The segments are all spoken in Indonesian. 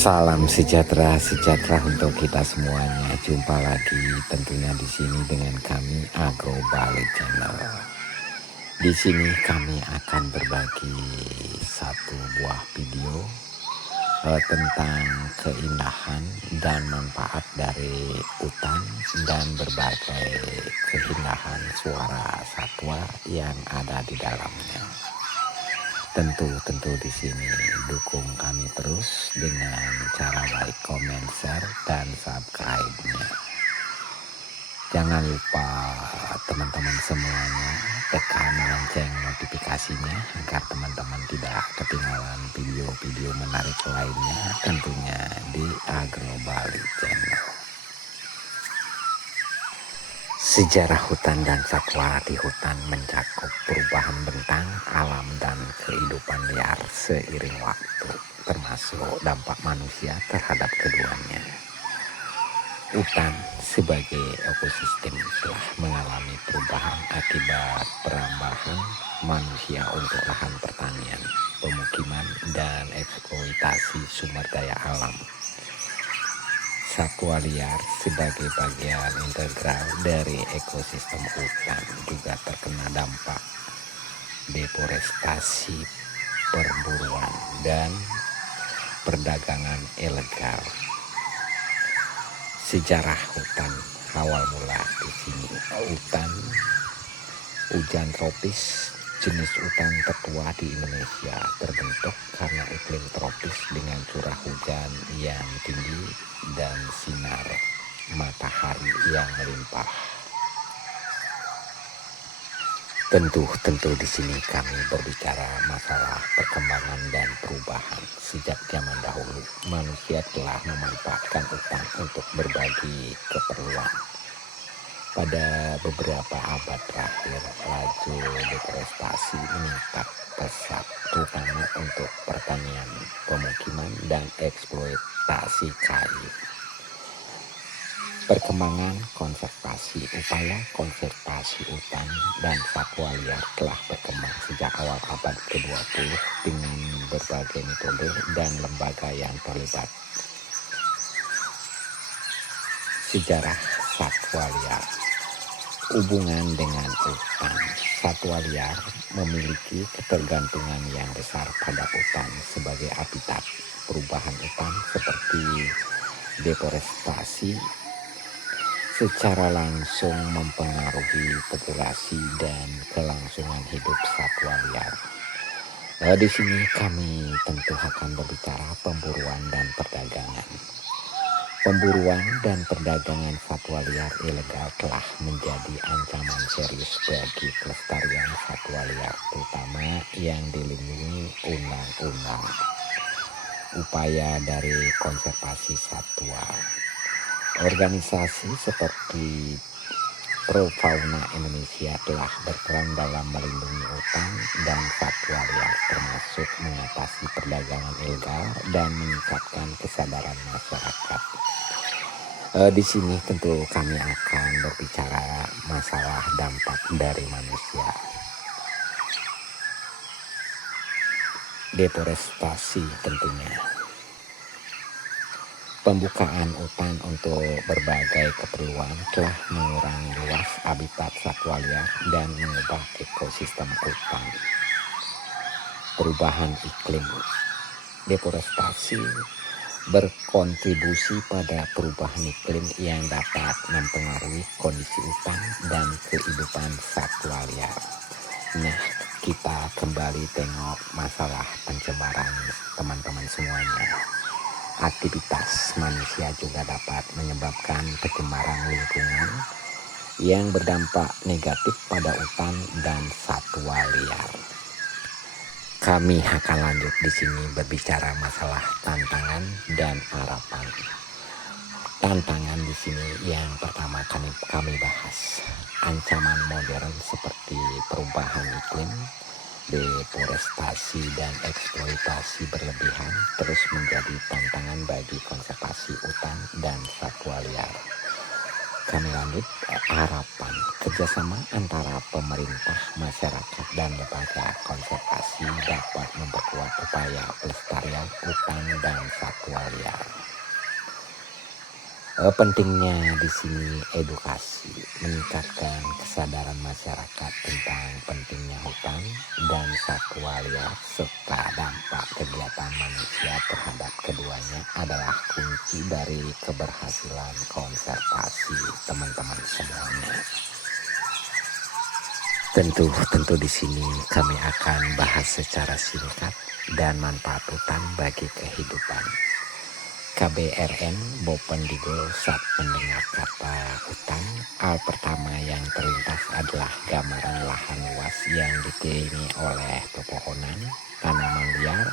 Salam sejahtera, sejahtera untuk kita semuanya. Jumpa lagi tentunya di sini dengan kami Agro Bali Channel. Di sini kami akan berbagi satu buah video tentang keindahan dan manfaat dari hutan dan berbagai keindahan suara satwa yang ada di dalamnya. Tentu di sini dukung kami terus dengan cara like, comment, share, dan subscribe-nya. Jangan lupa teman-teman semuanya tekan lonceng notifikasinya agar teman-teman tidak ketinggalan video-video menarik lainnya tentunya di Agro Bali Channel. Sejarah hutan dan satwa di hutan mencakup perubahan bentang alam dan kehidupan liar seiring waktu, termasuk dampak manusia terhadap keduanya. Hutan sebagai ekosistem telah mengalami perubahan akibat perambahan manusia untuk lahan pertanian, pemukiman, dan eksploitasi sumber daya alam. Satwa liar sebagai bagian integral dari ekosistem hutan juga terkena dampak deforestasi, perburuan, dan perdagangan ilegal. Sejarah hutan awal mula di sini. Hujan tropis jenis hutan tertua di Indonesia terbentuk karena iklim tropis dengan curah hujan yang tinggi dan sinar matahari yang melimpah. Tentu di sini kami berbicara masalah perkembangan dan perubahan. Sejak zaman dahulu, manusia telah memanfaatkan hutan untuk berbagi keperluan. Pada beberapa abad terakhir, laju deforestasi meningkat pesat, terutama untuk pertanian, pemukiman, dan eksploitasi kayu. Perkembangan konservasi, upaya konservasi hutan dan satwa liar telah berkembang sejak awal abad ke-20 dengan berbagai metode dan lembaga yang terlibat. Sejarah satwa liar. Hubungan dengan hutan. Satwa liar memiliki ketergantungan yang besar pada hutan sebagai habitat. Perubahan hutan seperti deforestasi secara langsung mempengaruhi populasi dan kelangsungan hidup satwa liar. Di sini kami tentu akan berbicara pemburuan dan perdagangan. Pemburuan dan perdagangan satwa liar ilegal telah menjadi ancaman serius bagi kelestarian satwa liar, terutama yang dilindungi undang-undang. Upaya dari konservasi satwa. Organisasi seperti Pro Fauna Indonesia telah berperan dalam melindungi hutan dan satwa liar, termasuk mengatasi perdagangan ilegal dan meningkatkan kesadaran masyarakat. Di sini tentu kami akan berbicara masalah dampak dari manusia. Deforestasi tentunya. Pembukaan hutan untuk berbagai keperluan telah mengurangi luas habitat satwa liar dan mengubah ekosistem hutan. Perubahan iklim. Deforestasi berkontribusi pada perubahan iklim yang dapat mempengaruhi kondisi hutan dan kehidupan satwa liar. Nah, kita kembali tengok masalah pencemaran teman-teman semuanya. Aktivitas manusia juga dapat menyebabkan pencemaran lingkungan yang berdampak negatif pada hutan dan satwa liar. Kami akan lanjut di sini berbicara masalah tantangan dan harapan. Tantangan di sini yang pertama kami bahas. Ancaman modern seperti perubahan iklim, deforestasi dan eksploitasi berlebihan terus menjadi tantangan bagi konservasi hutan dan satwa liar. kami lanjut, harapan kerjasama antara pemerintah, masyarakat, dan lembaga konservasi dapat memperkuat upaya pelestarian hutan dan satwa liar. Pentingnya di sini edukasi, meningkatkan kesadaran masyarakat tentang pentingnya hutan dan satwa liar serta dampak kegiatan manusia terhadap keduanya adalah kunci dari keberhasilan konservasi teman-teman semuanya. Tentu di sini kami akan bahas secara singkat dan manfaat hutan bagi kehidupan. KBRN Bopendigul saat mendengar kata hutan, hal pertama yang terlintas adalah gambaran lahan luas yang dikelilingi oleh pepohonan, tanaman liar,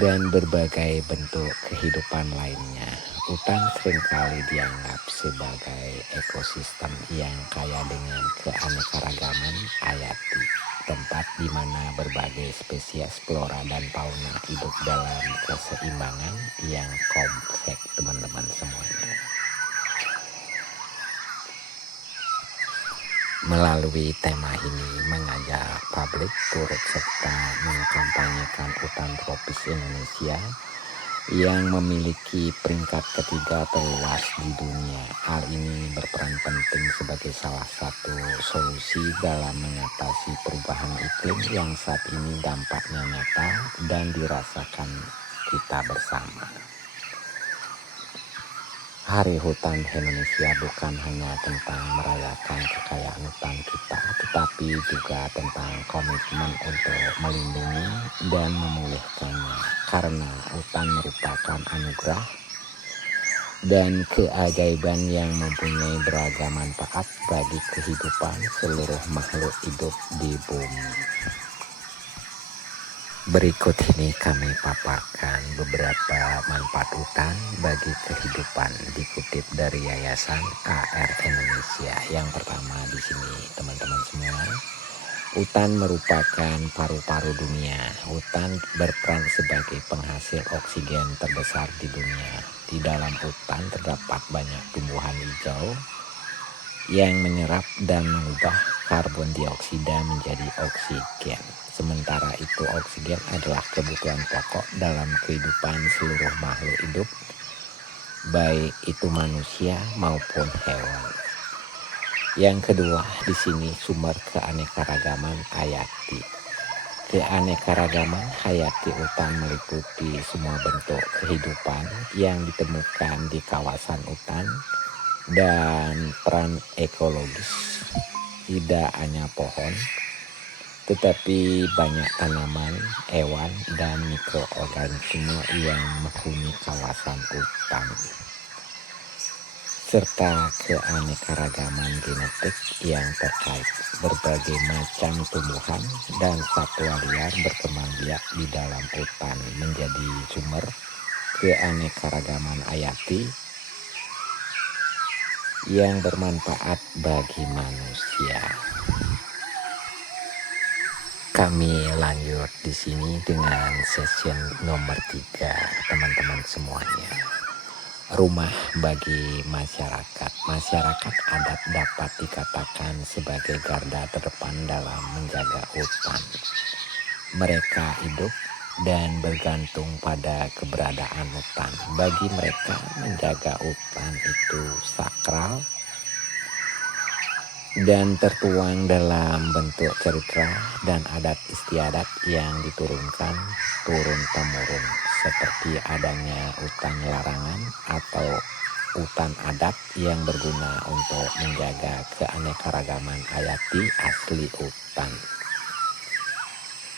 dan berbagai bentuk kehidupan lainnya. Hutan seringkali dianggap sebagai ekosistem yang kaya dengan keanekaragaman hayati, tempat di mana berbagai spesies flora dan fauna hidup dalam keseimbangan yang kompleks, teman-teman semuanya. Melalui tema ini mengajak publik turut serta mengkampanyekan hutan tropis Indonesia yang memiliki peringkat ketiga terluas di dunia. Hal ini berperan penting sebagai salah satu solusi dalam mengatasi perubahan iklim yang saat ini dampaknya nyata dan dirasakan kita bersama. Hari Hutan Indonesia bukan hanya tentang merayakan kekayaan hutan kita, tetapi juga tentang komitmen untuk melindungi dan memulihkannya, karena hutan merupakan anugerah dan keajaiban yang mempunyai beragam manfaat bagi kehidupan seluruh makhluk hidup di bumi. Berikut ini kami paparkan beberapa manfaat hutan bagi kehidupan dikutip dari Yayasan AR Indonesia. Yang pertama di sini teman-teman semua, hutan merupakan paru-paru dunia. Hutan berperan sebagai penghasil oksigen terbesar di dunia. Di dalam hutan terdapat banyak tumbuhan hijau yang menyerap dan mengubah karbon dioksida menjadi oksigen. Sementara itu oksigen adalah kebutuhan pokok dalam kehidupan seluruh makhluk hidup, baik itu manusia maupun hewan. Yang kedua, di sini sumber keanekaragaman hayati. Keanekaragaman hayati hutan meliputi semua bentuk kehidupan yang ditemukan di kawasan hutan dan peran ekologis. Tidak hanya pohon, tetapi banyak tanaman, hewan, dan mikroorganisme yang menghuni kawasan hutan, serta keanekaragaman genetik yang terkait. Berbagai macam tumbuhan dan satwa liar berkembang biak di dalam hutan menjadi sumber keanekaragaman hayati yang bermanfaat bagi manusia. Kami lanjut di sini dengan session nomor 3, teman-teman semuanya. Rumah bagi masyarakat. Masyarakat adat dapat dikatakan sebagai garda terdepan dalam menjaga hutan. Mereka hidup dan bergantung pada keberadaan hutan. Bagi mereka, menjaga hutan itu sakral dan tertuang dalam bentuk cerita dan adat istiadat yang diturunkan turun-temurun, seperti adanya hutan larangan atau hutan adat yang berguna untuk menjaga keanekaragaman hayati asli hutan.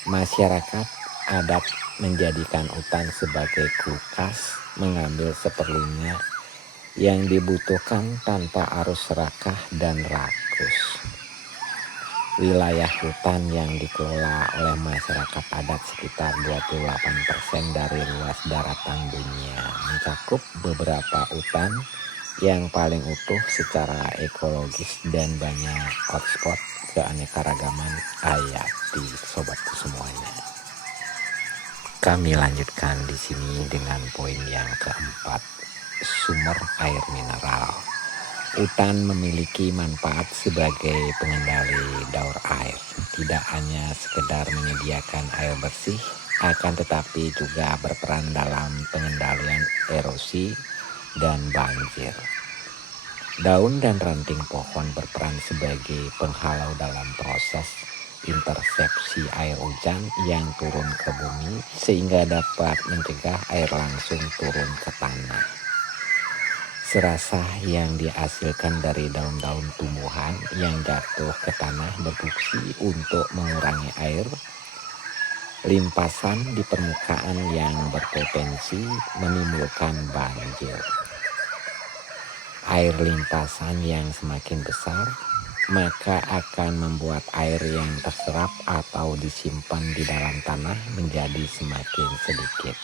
Masyarakat adat menjadikan hutan sebagai kulkas, mengambil seperlunya yang dibutuhkan tanpa arus serakah dan rakus. Wilayah hutan yang dikelola oleh masyarakat adat sekitar 28% dari luas daratan dunia, mencakup beberapa hutan yang paling utuh secara ekologis dan banyak hotspot keanekaragaman hayati, sobatku semuanya. Kami lanjutkan di sini dengan poin yang keempat. sumber air mineral. Hutan memiliki manfaat sebagai pengendali daur air, tidak hanya sekedar menyediakan air bersih, akan tetapi juga berperan dalam pengendalian erosi dan banjir. Daun dan ranting pohon berperan sebagai penghalau dalam proses intersepsi air hujan yang turun ke bumi sehingga dapat mencegah air langsung turun ke tanah. Serasah yang dihasilkan dari daun-daun tumbuhan yang jatuh ke tanah berfungsi untuk mengurangi air limpasan di permukaan yang berpotensi menimbulkan banjir. Air limpasan yang semakin besar maka akan membuat air yang terserap atau disimpan di dalam tanah menjadi semakin sedikit.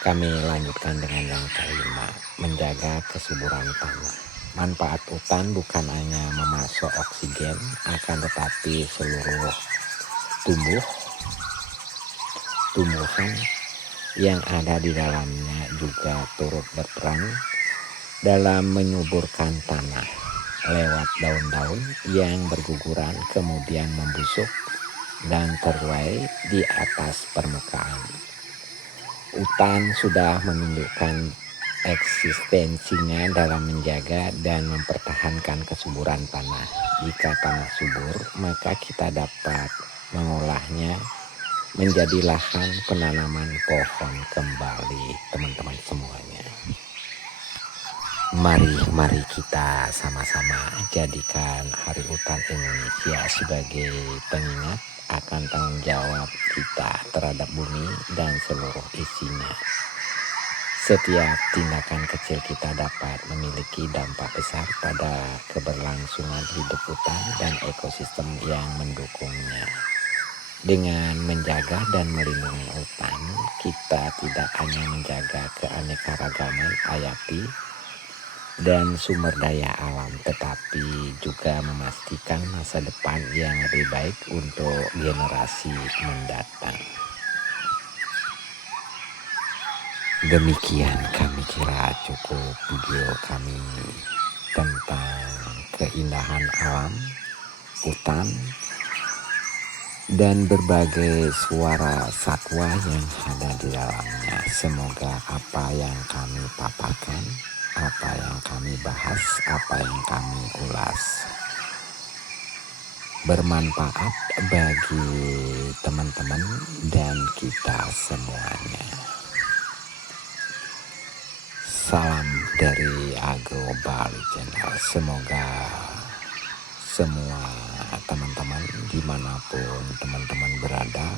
Kami lanjutkan dengan yang kelima, menjaga kesuburan tanah. Manfaat hutan bukan hanya memasok oksigen, akan tetapi seluruh tumbuhan yang ada di dalamnya juga turut berperan dalam menyuburkan tanah lewat daun-daun yang berguguran kemudian membusuk dan terbuai di atas permukaan. Hutan sudah menunjukkan eksistensinya dalam menjaga dan mempertahankan kesuburan tanah. Jika tanah subur, maka kita dapat mengolahnya menjadi lahan penanaman pohon kembali, teman-teman semuanya. Mari kita sama-sama jadikan Hari Hutan Indonesia sebagai pengingat akan tanggung jawab kita terhadap bumi dan seluruh isinya. Setiap tindakan kecil kita dapat memiliki dampak besar pada keberlangsungan hidup hutan dan ekosistem yang mendukungnya. Dengan menjaga dan melindungi hutan, kita tidak hanya menjaga keanekaragaman hayati dan sumber daya alam, tetapi juga memastikan masa depan yang lebih baik untuk generasi mendatang. Demikian kami kira cukup video kami tentang keindahan alam, hutan, dan berbagai suara satwa yang ada di dalamnya. Semoga apa yang kami paparkan, apa yang kami bahas, apa yang kami ulas bermanfaat bagi teman-teman dan kita semuanya. Salam dari Agro Bali Channel. Semoga semua teman-teman dimanapun teman-teman berada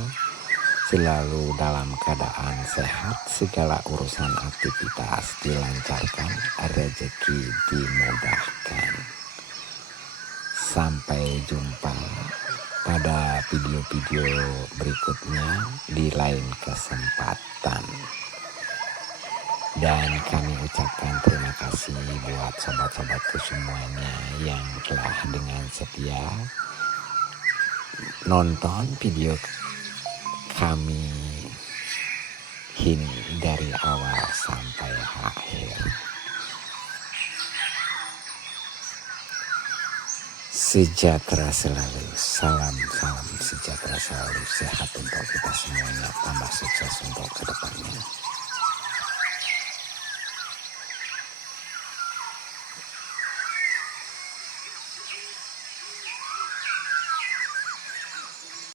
selalu dalam keadaan sehat, segala urusan aktivitas dilancarkan, rezeki dimudahkan. Sampai jumpa pada video-video berikutnya di lain kesempatan. Dan kami ucapkan terima kasih buat sobat-sobatku semuanya yang telah dengan setia nonton video kami ini dari awal sampai akhir. Sejahtera selalu, salam sejahtera selalu, sehat untuk kita semuanya, tambah sukses untuk kedepannya.